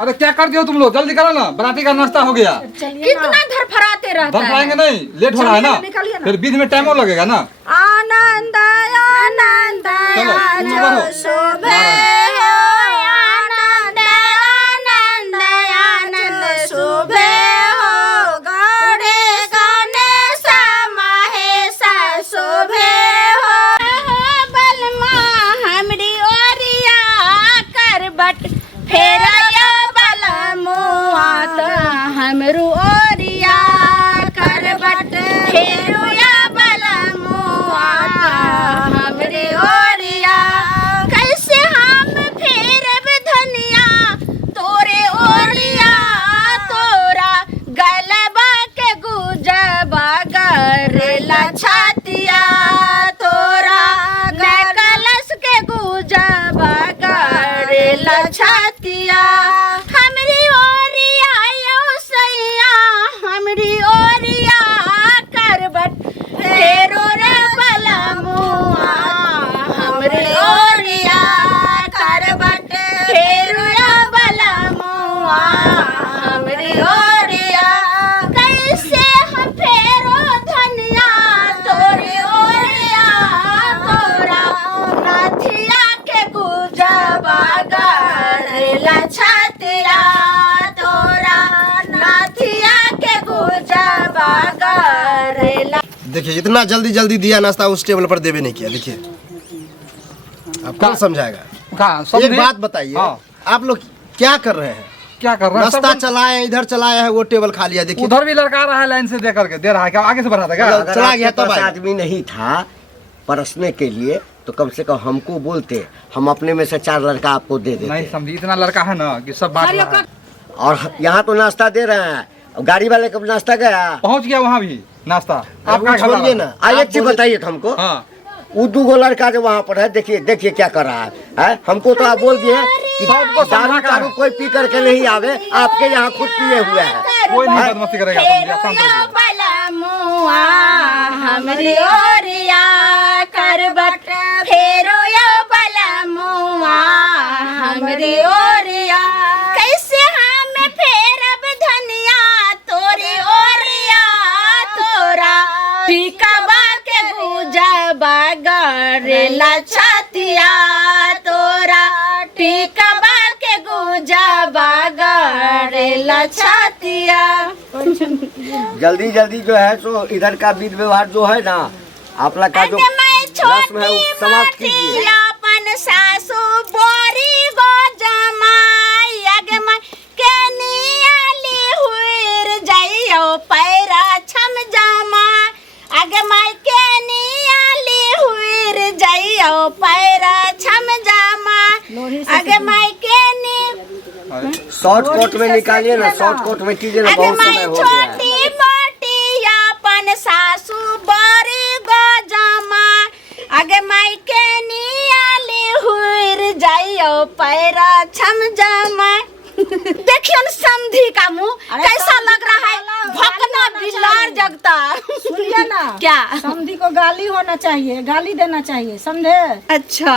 अरे क्या करते हो तुम लोग, जल्दी करो ना, बराती का नाश्ता हो गया। कितना धरफराते रहता है। धरफराएंगे नहीं, लेट हो रहा है ना, फिर बीच में टाइम और लगेगा ना। आनंद आनंद चलो, तुम लोग बढ़ो। शोभे हो, आनंद आनंद आनंद शोभे हो, गौड़े गणेश महेश शोभे हो। बलमा हमरी ओरिया करबट फेरया बलमुआ त हमरू ओरिया करबट फेरुया बलमुआ हमरी ओरिया। कैसे हम फेरब धनिया तोरे ओरिया, तोरा गलबा के गुजबा गरेला छातिया, तोरा कलश के गुजबा गरेला छातिया। हमरी ओरिया यो सैया हमरी ओरिया करबट फेरो रे बलमुआ, हमरी ओरिया करबट फेरो रे बलमुआ, हमरी ओरिया। कैसे हम फेरो धनिया तोरे ओरिया, तोरा नाथिया के गुजबा गरेला छातिया, तोरा नाथिया के गुजबा गरेला। देखिए इतना जल्दी जल्दी दिया नाश्ता उस टेबल पर देवे नहीं किया। देखिए आप कौन समझाएगा। कहाँ एक बात बताइए, आप लोग क्या कर रहे हैं। क्या कर रहे हैं, नाश्ता चलाए इधर चलाया है, वो टेबल खा लिया। देखिए उधर भी लड़का आ रहा है, लाइन से दे करके दे रहा है, क्या आगे से बढ़ा था क्या। चला गया तब आया। आदमी नहीं था परसने के लिए तो कम से कम हमको बोलते, हम अपने में से 4 लड़का आपको दे देते। नहीं समझी, इतना लड़का है ना कि सब बात रहा है। और यहाँ तो नाश्ता दे रहे हैं, गाड़ी वाले कब नाश्ता गया पहुंच गया वहाँ भी नाश्ता। आप क्या छोड़िए ना। एक चीज बताइए तो हमको। हाँ वो 2 लड़का जो वहाँ पर है, देखिए देखिए क्या कर रहा है? हमको तो आप बोल दिए कि सबको दारू समझा दारू कोई पी करके नहीं आवे, आपके यहाँ खुद पिए हुए हैं। कोई नहीं बदमाशी करेगा, समझिए, शांत रहिए। बलमुआ हमरी ओरिया करबट फेरो या बलमुआ हमरी ओरिया। कैसे हम फेरब धनिया तोरी ओरिया, तोरा टिकबा के गुजबा गरेला छातिया, तोरा टिकबा के गुजबा गरेला छातिया। जल्दी जल्दी जो है सो इधर का विध व्यवहार जो है ना, आप लोग का जो रस्म है वो समाप्त कीजिए। अपन सासू बोरी गो जमाई अगमा के नियाली हुईर जाइयो पैरा छम जमा, अगमा के नियाली हुईर जाइयो पैरा छम जमा, अगमा के शॉर्ट कोट में निकालिए ना, शॉर्ट कोट में कीजिए ना, बहुत समय हो गया है। छोटी मोटी अपन सासू बड़ी गो जमा, आगे माई के नियाली हुईर जाइयो पैरा छम जमा। देखिए न समधी का मुंह कैसा लग रहा है, भकना बिलार जगता। सुनिए ना, क्या समधी को गाली होना चाहिए, गाली देना चाहिए, समझे। अच्छा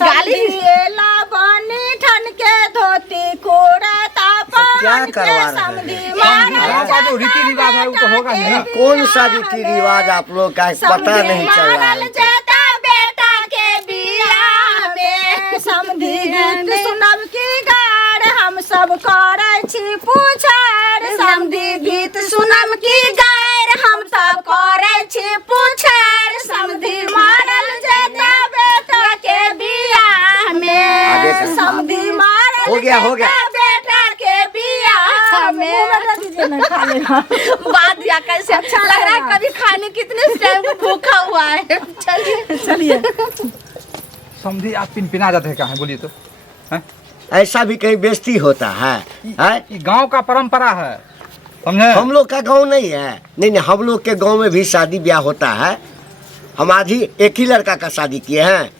गाली एला बनी ठन के धोती कोड़ा तापा क्या करवा रहे हैं? समधी गाँव का जो रीति रिवाज है वो तो होगा ही ना। कौन सा रीति रिवाज आप लोग का पता नहीं चल रहा है। बेटा के बियाह में समधी गीत सुनब की गाड़ हम सब करे छी पूछाड़, समधी गीत सुनम की गायर हम तो करे छी पूछाड़, समधी मारल जेता बेटा के बियाह आगे में, का। समधी मारल हो गया, हो गया। जेता बेटा के बियाह में। बात या कैसे लग रहा है, कभी खाने कितने टाइम को भूखा हुआ है। चलिए चलिए। समझी आप पिनपिना जाते हैं कहाँ, बोलिए तो। हैं? ऐसा भी कहीं बेइज्जती होता है, हैं? ये गांव का परंपरा है, समझे। हम लोग का गांव नहीं है। नहीं, हम लोग के गांव में भी शादी ब्याह होता है। हम आज ही एक ही लड़का का शादी किए हैं,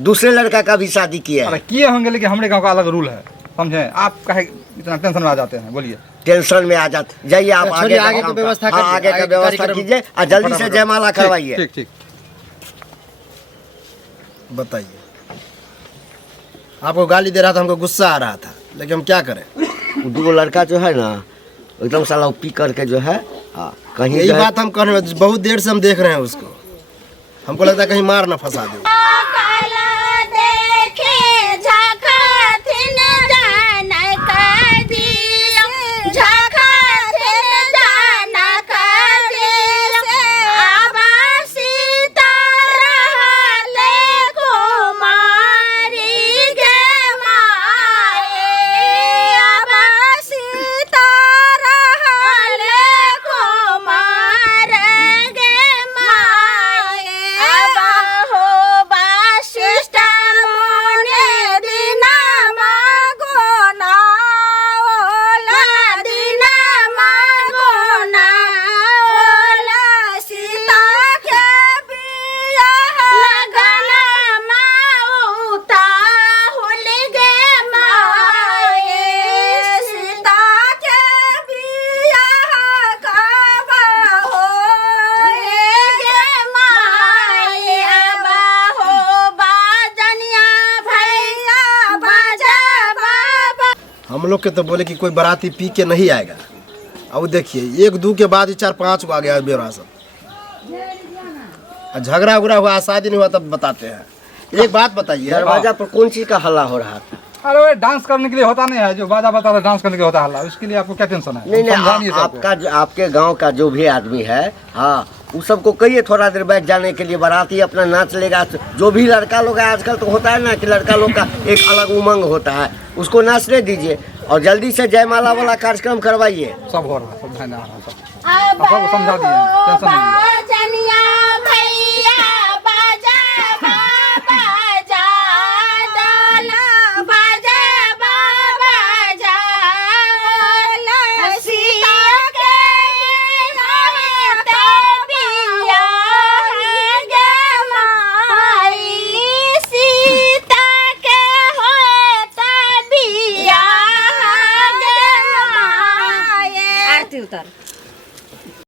दूसरे लड़का का भी शादी किए अरे हैं। किए होंगे, लेकिन हमारे गांव का अलग रूल है, समझे। आप कहे इतना टेंशन में आ जाते हैं, बोलिए। टेंशन में आ जाते, जाइए आप आगे आगे की व्यवस्था करिए, आगे का आगे व्यवस्था कार्यक्रम। कीजिए और जल्दी से जयमाला करवाइए। ठीक ठीक। बताइए, आपको गाली दे रहा था, हमको गुस्सा आ रहा था, लेकिन हम क्या करें। वो 2 लड़का जो है ना एकदम साला वो पी करके जो है कहीं यही जो है- बात हम कर रहे हैं, बहुत देर से हम देख रहे हैं उसको। हमको लगता है कहीं मार ना फंसा दे। काला देखे झखथिन जान कदियो झखथिन जान कदियो आबा सीता रहले कुमारी गे माए आबा सीता रहले कुमार गे माए आबा हो वासिष्ठ मुनि दिना मागोना ओला दिना मागोना ओला सीता के बिया लगना माउता हुल गे माए सीता के बिया काबा हो गे माए आबा हो बाजनिया भैया बाजा बाबा। हम लोग के तो बोले कि कोई बाराती पी के नहीं आएगा। अब देखिए 1 2 के बाद 4 5 को आ गया बेरा सब। झगड़ा उगड़ा हुआ, शादी नहीं हुआ तब बताते हैं। एक बात बताइए, दरवाजा पर कौन चीज का हल्ला हो रहा था? अरे वो डांस करने के लिए होता नहीं है, जो बाजा बता रहा डांस करने के लिए होता है हल्ला, उसके लिए आपको क्या टेंशन है? नहीं समझाइए सबको। आपके गांव का जो भी आदमी है हाँ उस सबको कहिए थोड़ा देर बैठ जाने के लिए, बाराती अपना नाच लेगा। जो भी लड़का लोग है आजकल तो होता है ना कि लड़का लोग का एक अलग उमंग होता है, उसको नाचने दीजिए और जल्दी से जयमाला वाला कार्यक्रम करवाइए। सब हो रहा है, सब ध्यान आ रहा है, सब आप सबको समझा दिए, टेंशन नहीं लीजिए। बाजनिया भैया बाजा बाबा जा डाला बाजा बाबा जा सीता के बिया गे माई सीता के होता बिया गे माई। आरती उतार।